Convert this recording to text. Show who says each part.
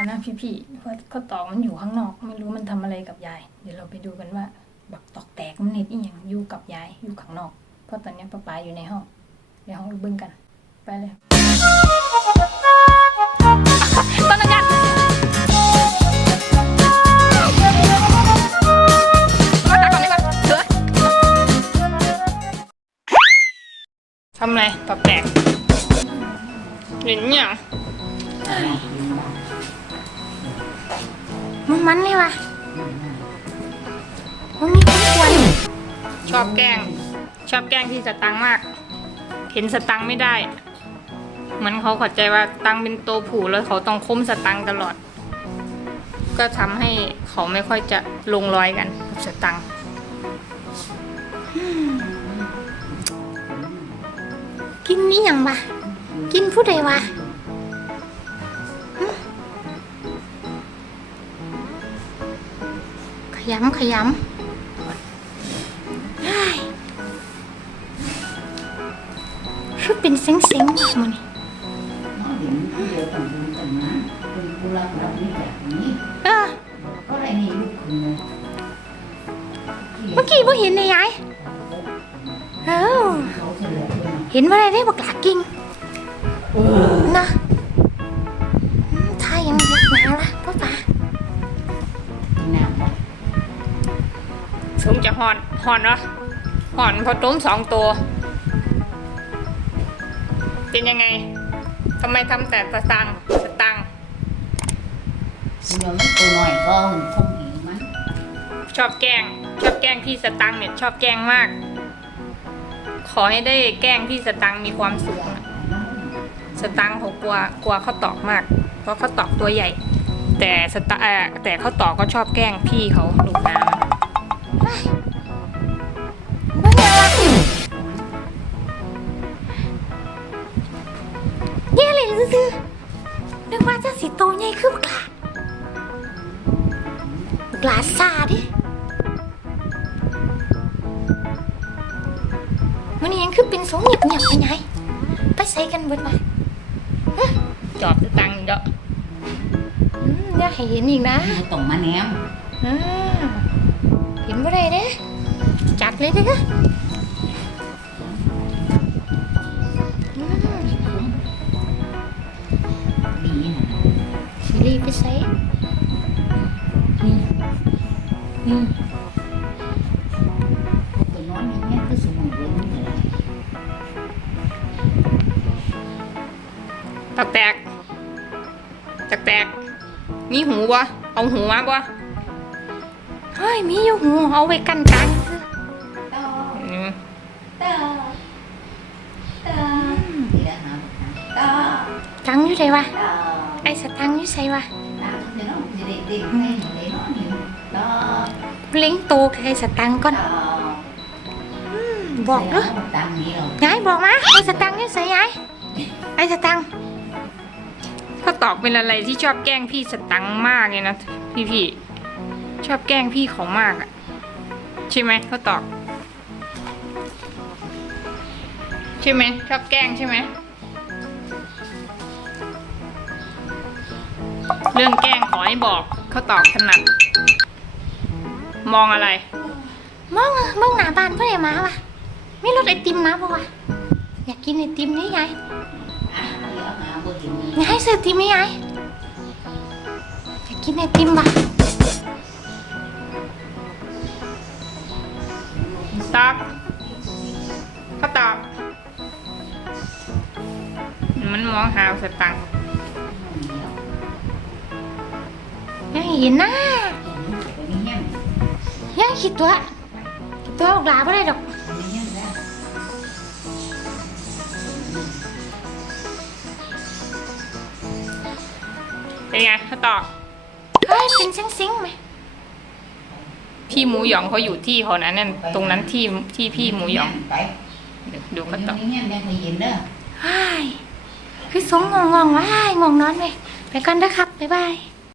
Speaker 1: เขานะพี่ๆเพราะเขาตอกมันอยู่ข้างนอก ไม่รู้มันทำอะไรกับยาย เดี๋ยวเราไปดูกันว่า บักตอกแตกมันเน็ดอีหยังอยู่กับยายอยู่ข้างนอก เพราะตอนนี้ป้าป๋าอยู่ในห้องเดี๋ยวห้องเราเบิ่งกัน ไปเลยต้นนักกันมาตาก่อนดีกว่าเถอะทำอะไรตอกแตกเห็นยัง
Speaker 2: มันมันเลยว่ะมันมีคนควร
Speaker 1: ชอบแกล้ง ชอบแกล้งที่สตังค์มาก เห็นสตังค์ไม่ได้ เหมือนเขาเขอใจว่าตังค์เป็นตัวผูแล้วเขาต้องคุ้มสตังค์ตลอด ก็ทำให้เขาไม่ค่อยจะลงรอยกันกับสตังค์
Speaker 2: กินนี่ยังวะกินผู้ใดวะ ขยำขยำเฮ้ยคือเป็นเซ็งเซ็งๆว่ะมันนี่
Speaker 3: nó điểm điều tầm tầm tầm á từ cô la cô đi đẹp nhỉ
Speaker 2: เออ
Speaker 3: có lại này lúc khùng
Speaker 2: เมื่อกี้พ่เห็นในยายเออ
Speaker 3: เขาจะเหลือคน
Speaker 2: เห็นว่าอะไรได้บอกหลากิ่งนะ
Speaker 1: สมจะหอนหอนวะหอนพอต้มสองตัว เป็นยังไงทำไมทำแต่สตังค์สตังค์
Speaker 3: nhưng mà cô nói con không hiểu mấy
Speaker 1: ชอบแกล้ง ชอบแกล้งพี่สตังค์เนี่ยชอบแกล้งมาก ขอให้ได้แกล้งพี่สตังค์มีความสุขอะสตังค์เขากลัวกลัวเขาตอกมาก เพราะเขาตอกตัวใหญ่ แต่สตาเอ่อแต่เขาตอกก็ชอบแกล้งพี่เขาลูกน้
Speaker 2: เนึกว่าจะสิโตใหญ่ขึ้นบักหลาบักหลาซาดิมันนี้ยังคือเป็นสงเงียบเงียบๆไปไหนไปใส่กันเบิดมาำ
Speaker 1: จอบสตังค์เด้อ
Speaker 2: อืมอยากให้เห็นอีกนะ
Speaker 3: nó tổng mà ném
Speaker 2: อ่าเห็นบ่ได้เด้จัดเลยเด้ออื สิรีบไปใส่นี่นี่
Speaker 3: tụi nó nhét nhét cái súng này lên như thế này
Speaker 1: ตอกแตกตอกแตกมีหูบ่เอาหูมาบ่
Speaker 2: เฮ้ยมีอยู่หูเอาไว้กันกันคือ
Speaker 3: to
Speaker 1: อืม
Speaker 3: to to thì đã hả to
Speaker 2: จังอยู่ไสวะ
Speaker 3: to
Speaker 2: ไอ้ สตังค์อยู่ไสวะ
Speaker 3: làm thì nó chỉ để tìm hay để nó nhiều to
Speaker 2: เล้งโตกับไอ้สตังค์ก่อน
Speaker 3: to
Speaker 2: บอกเด้อ
Speaker 3: tăng nhiều
Speaker 2: ยายบอกมาไอ้สตังค์อยู่ไสยายไอ้สตังค์
Speaker 1: เขาตอกเป็นอะไรที่ชอบแกล้งพี่สตังค์มากเลยนะพี่พี่ๆชอบแกล้งพี่เขามากอะใช่ไหมเขาตอกใช่ไหมชอบแกล้งใช่ไหม เรื่องแกล้งขอให้บอกเขาตอกถนัดมองอะไร
Speaker 2: มองอะมองหน้าบ้านเพื่อนมาวะมีรถไอติมมาปะวะอยากกินไอติมนี่ยาย
Speaker 3: à giờ hả bữa hiện
Speaker 2: ยายซื้อไอติมไหมยายอยากกินไอติมปะ
Speaker 1: ตอบเขาตอบมันมองหาสตังค์
Speaker 2: เห็นหน้า
Speaker 3: phải đi nhanh
Speaker 2: ยังคิดตัวคิดตัวออกลาไม่ได้ดอก
Speaker 3: đi nhanh ra
Speaker 1: เป็นไงเขาตอบ
Speaker 2: เฮ้ยเป็นซิงๆไหม
Speaker 1: พี่หมูหยองเขาอยู่ที่เขานั้นนั่นตรงนั้นที่ที่พี่หมูหยอง
Speaker 3: tại
Speaker 1: เดี๋ยวดูเขาตอบ
Speaker 3: đi nhanh đang phải nhìn đó
Speaker 2: เฮ้ยคือสงงงงๆว้ายงงนอนไหมไปกันนะครับบ๊ายบาย